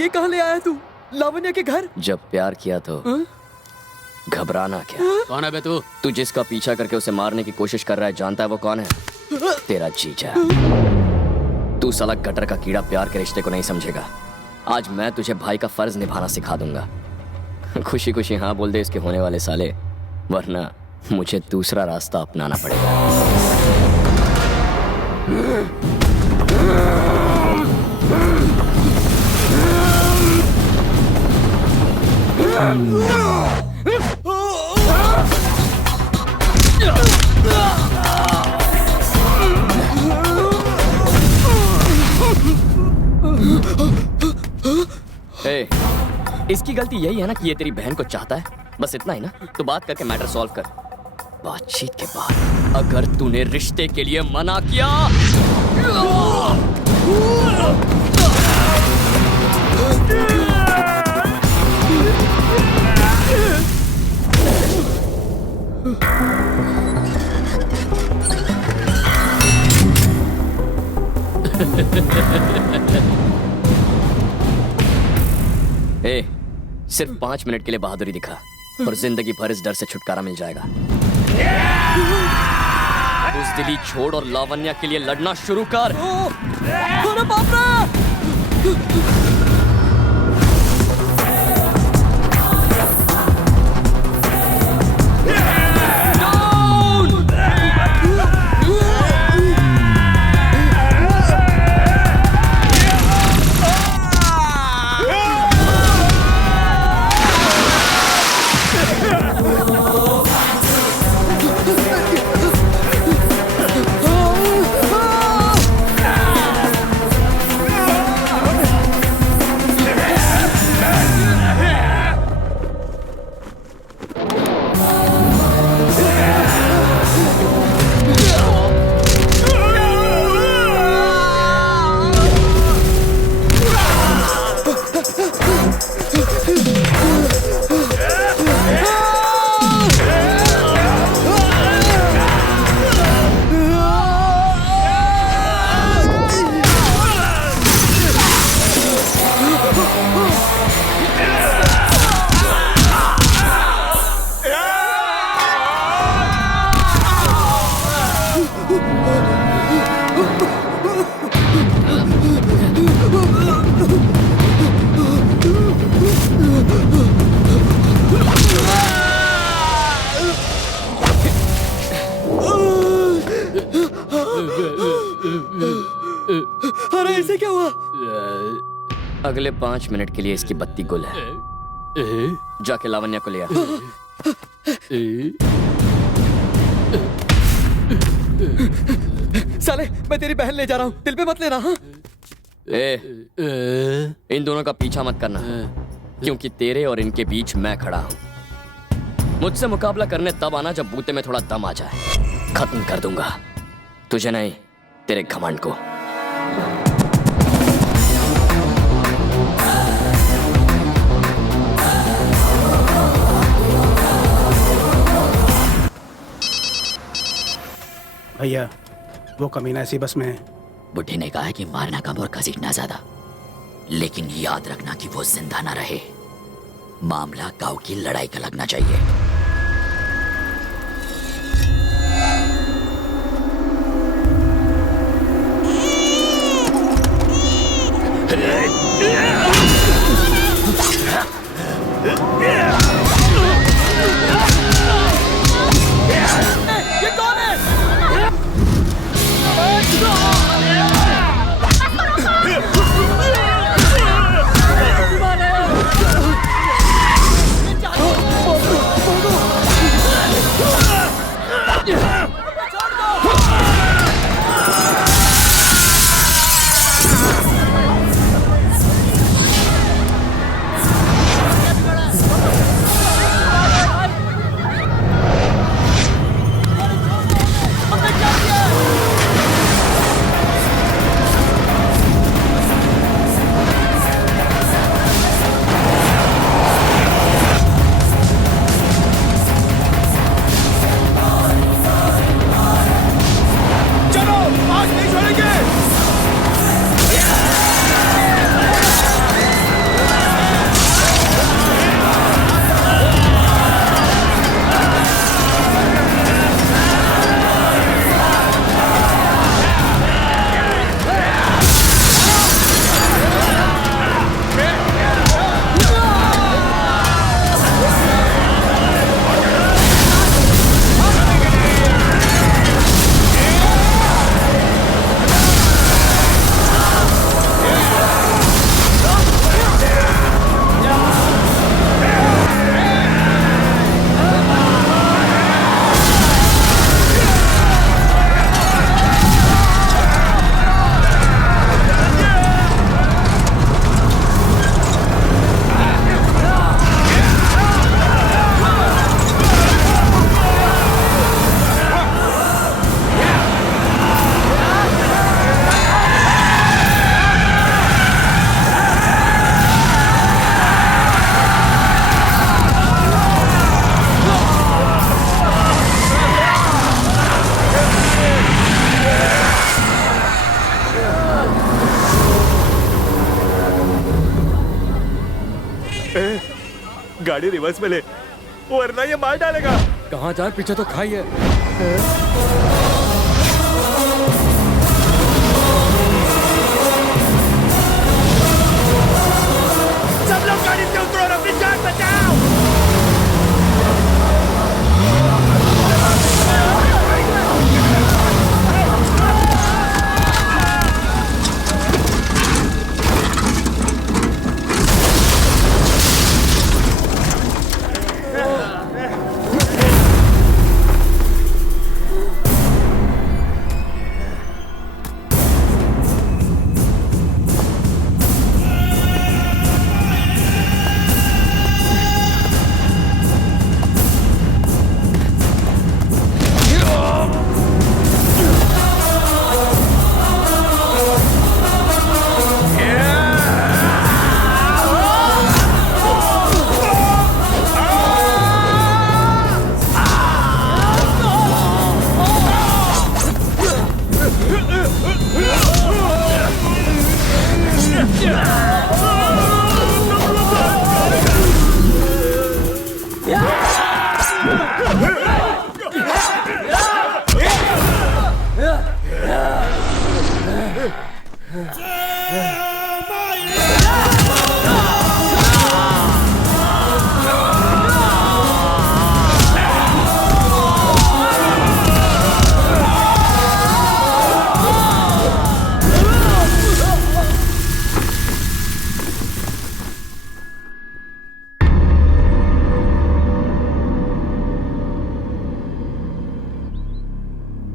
ये कहाँ ले आया तू? लावण्या के घर? जब प्यार किया तो घबराना क्या? कौन है बे तू? तू जिसका पीछा करके उसे मारने की कोशिश कर रहा है, जानता है वो कौन है? तेरा जीजा। तू साला गटर का कीड़ा प्यार के रिश्ते को नहीं समझेगा। आज मैं तुझे भाई का फर्ज निभाना सिखा दूंगा। खुशी खुशी हाँ बोल दे इसके होने वाले साले, वरना मुझे दूसरा रास्ता अपनाना पड़ेगा। ए, इसकी गलती यही है ना कि ये तेरी बहन को चाहता है, बस इतना ही ना। तो बात करके मैटर सॉल्व कर। बातचीत के बाद अगर तूने रिश्ते के लिए मना किया ए, सिर्फ 5 मिनट के लिए बहादुरी दिखा और जिंदगी भर इस डर से छुटकारा मिल जाएगा। बुज़दिली छोड़ और लावण्या के लिए लड़ना शुरू कर। अरे बाप रे! अरे ऐसे क्या हुआ? अगले 5 मिनट के लिए इसकी बत्ती गुल है। जाके लावण्या को ले आ। साले, मैं तेरी बहन ले जा रहा हूँ, दिल पे मत लेना। हाँ? इन दोनों का पीछा मत करना, क्योंकि तेरे और इनके बीच मैं खड़ा हूँ। मुझसे मुकाबला करने तब आना जब बूते में थोड़ा दम आ जाए। खत्म कर दूंगा तुझे नहीं, तेरे घमंड को। भैया, वो कमीना इसी बस में है। बुढ़े ने कहा है कि मारना कम और घसीटना ज्यादा, लेकिन याद रखना कि वो जिंदा ना रहे। मामला गांव की लड़ाई का लगना चाहिए। ये कौन है? गाड़ी रिवर्स में ले, वरना ये मार डालेगा। कहाँ जाए, पीछे तो खाई है। सब लोग गाड़ी से उतरो और अपनी जान बचाओ।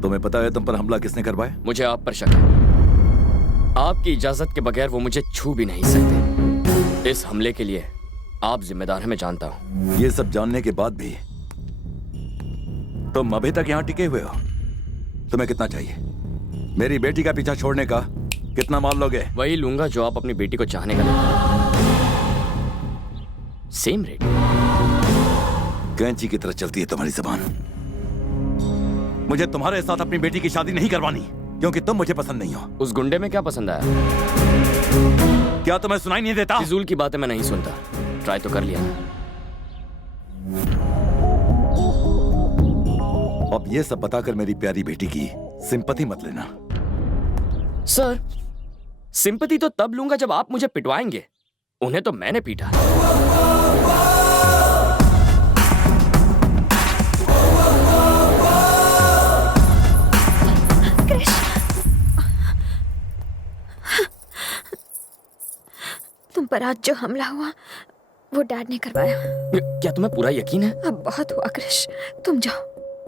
तुम्हें पता है तुम पर हमला किसने करवाया? मुझे आप पर शक है। आपकी इजाजत के बगैर वो मुझे छू भी नहीं सकते। इस हमले के लिए आप जिम्मेदार हैं, मैं जानता हूं। ये सब जानने के बाद भी तुम अभी तक यहाँ टिके हुए हो। तुम्हें कितना चाहिए? मेरी बेटी का पीछा छोड़ने का कितना माल लोगे? वही लूंगा जो आप अपनी बेटी को चाहने का लेते। Same rate. कैंची की तरह चलती है तुम्हारी जबान। मुझे तुम्हारे साथ अपनी बेटी की शादी नहीं करवानी, क्योंकि तुम मुझे पसंद नहीं हो। उस गुंडे में क्या पसंद आया? क्या तुम्हें सुनाई नहीं देता? फिजूल की बातें मैं नहीं सुनता। ट्राई तो कर लिया। अब ये सब बताकर मेरी प्यारी बेटी की सिंपैथी मत लेना। सर, सिंपैथी तो तब लूंगा जब आप मुझे पिटवाएंगे। उन्हें तो मैंने पीटा। तुम पर आज जो हमला हुआ वो डैड ने करवाया। क्या तुम्हें पूरा यकीन है? अब बहुत हुआ क्रिश, तुम जाओ,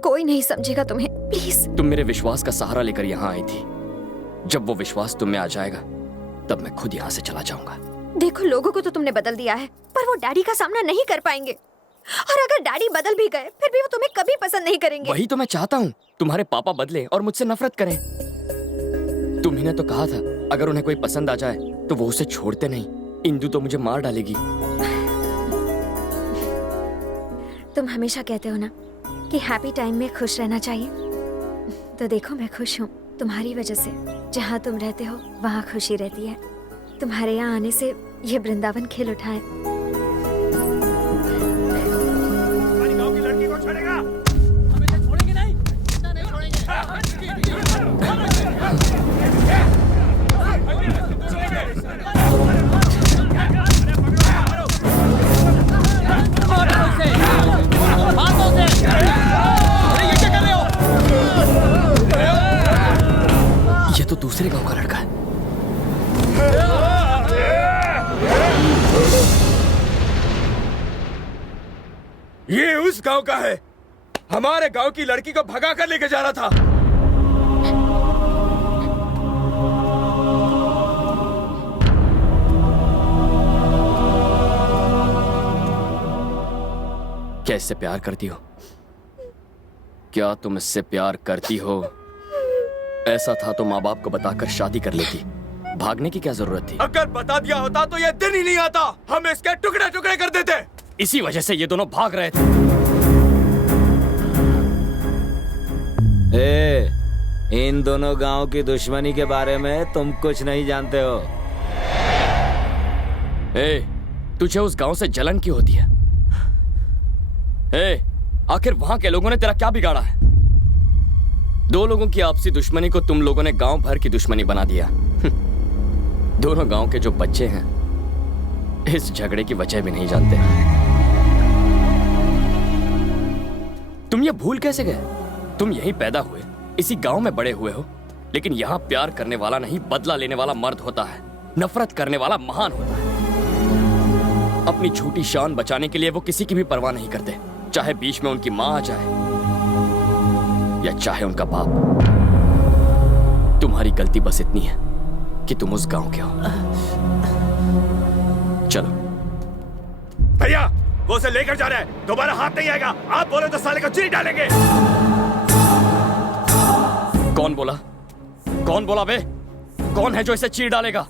कोई नहीं समझेगा तुम्हें, प्लीज। तुम मेरे विश्वास का सहारा लेकर यहाँ आई थी। जब वो विश्वास तुम में आ जाएगा तब मैं खुद यहाँ से चला जाऊंगा। देखो, लोगों को तो तुमने बदल दिया है, पर वो डैडी का सामना नहीं कर पाएंगे। और अगर डैडी बदल भी गए फिर भी वो तुम्हें कभी पसंद नहीं करेंगे। वही तो मैं चाहता हूँ, तुम्हारे पापा बदले और मुझसे नफरत करें। तुम्ही ने तो कहा था अगर उन्हें कोई पसंद आ जाए तो वो उसे छोड़ते नहीं। इंदु तो मुझे मार डालेगी। तुम हमेशा कहते हो ना कि हैप्पी टाइम में खुश रहना चाहिए, तो देखो मैं खुश हूँ तुम्हारी वजह से। जहाँ तुम रहते हो वहाँ खुशी रहती है। तुम्हारे यहाँ आने से ये वृंदावन खिल उठा है। गाँव की लड़की को छोड़ेगा? हम इसे छोड़ेंगे नहीं, नहीं छोड़ेंगे। ये तो दूसरे गांव का लड़का है। ये उस गांव का है। हमारे गांव की लड़की को भगा कर लेके जा रहा था। क्या इससे प्यार करती हो? क्या तुम इससे प्यार करती हो? ऐसा था तो माँ बाप को बताकर शादी कर लेती। भागने की क्या जरूरत थी? अगर बता दिया होता तो ये दिन ही नहीं आता। हम इसके टुकड़े टुकड़े कर देते। इसी वजह से ये दोनों भाग रहे थे। इन दोनों गांव की दुश्मनी के बारे में तुम कुछ नहीं जानते हो। तुझे उस गांव से जलन क्यों होती है? ए, आखिर वहां के लोगों ने तेरा क्या बिगाड़ा है? दो लोगों की आपसी दुश्मनी को तुम लोगों ने गांव भर की दुश्मनी बना दिया। दोनों गांव के जो बच्चे हैं इस झगड़े की वजह भी नहीं जानते। तुम ये भूल कैसे गए? तुम यहीं पैदा हुए, इसी गांव में बड़े हुए हो, लेकिन यहां प्यार करने वाला नहीं, बदला लेने वाला मर्द होता है, नफरत करने वाला महान होता है। अपनी झूठी शान बचाने के लिए वो किसी की भी परवाह नहीं करते, चाहे बीच में उनकी मां आ जाए या चाहे उनका बाप। तुम्हारी गलती बस इतनी है कि तुम उस गांव के हो। चलो। भैया, वो उसे लेकर जा रहा है, दोबारा हाथ नहीं आएगा। आप बोले तो साले को चीर डालेंगे। कौन बोला? कौन बोला बे? कौन है जो इसे चीर डालेगा?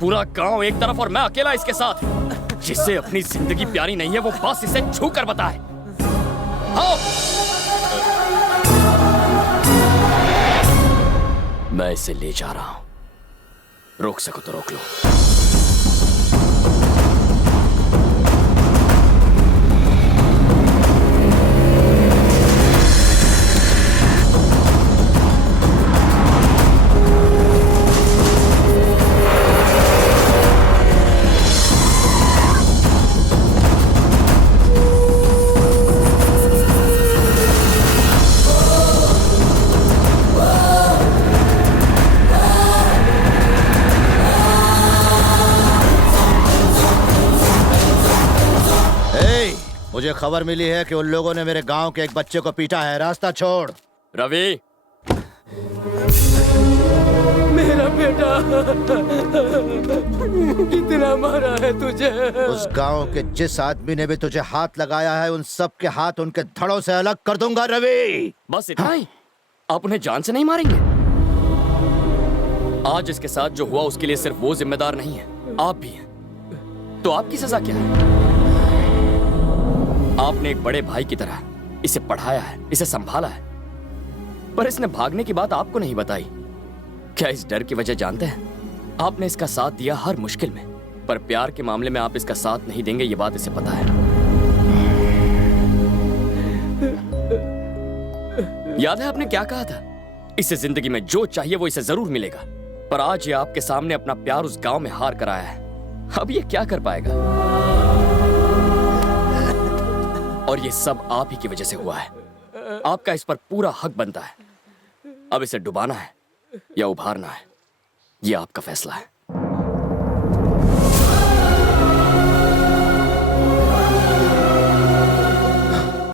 पूरा गांव एक तरफ और मैं अकेला इसके साथ। जिससे अपनी जिंदगी प्यारी नहीं है वो बस इसे छू कर बताए। आओ। मैं इसे ले जा रहा हूं, रोक सको तो रोक लो। मुझे खबर मिली है कि उन लोगों ने मेरे गांव के एक बच्चे को पीटा है। रास्ता छोड़। रवि, मेरा बेटा कितना मारा है तुझे। उस गांव के जिस आदमी ने भी तुझे हाथ लगाया है उन सब के हाथ उनके धड़ों से अलग कर दूंगा रवि। बस इतना ही? आप उन्हें जान से नहीं मारेंगे? आज इसके साथ जो हुआ उसके लिए सिर्फ वो जिम्मेदार नहीं है, आप भी हैं। तो आपकी सजा क्या है? आपने एक बड़े भाई की तरह इसे पढ़ाया है, इसे संभाला है, पर इसने भागने की बात आपको नहीं बताई। क्या इस डर की वजह जानते हैं? आपने इसका साथ दिया हर मुश्किल में, पर प्यार के मामले में आप इसका साथ नहीं देंगे, ये बात इसे पता है। याद है आपने क्या कहा था? इसे जिंदगी में जो चाहिए वो इसे जरूर मिलेगा। पर आज ये आपके सामने अपना प्यार उस गांव में हार कर आया है। अब ये क्या कर पाएगा? और ये सब आप ही की वजह से हुआ है। आपका इस पर पूरा हक बनता है। अब इसे डुबाना है या उभारना है, ये आपका फैसला है।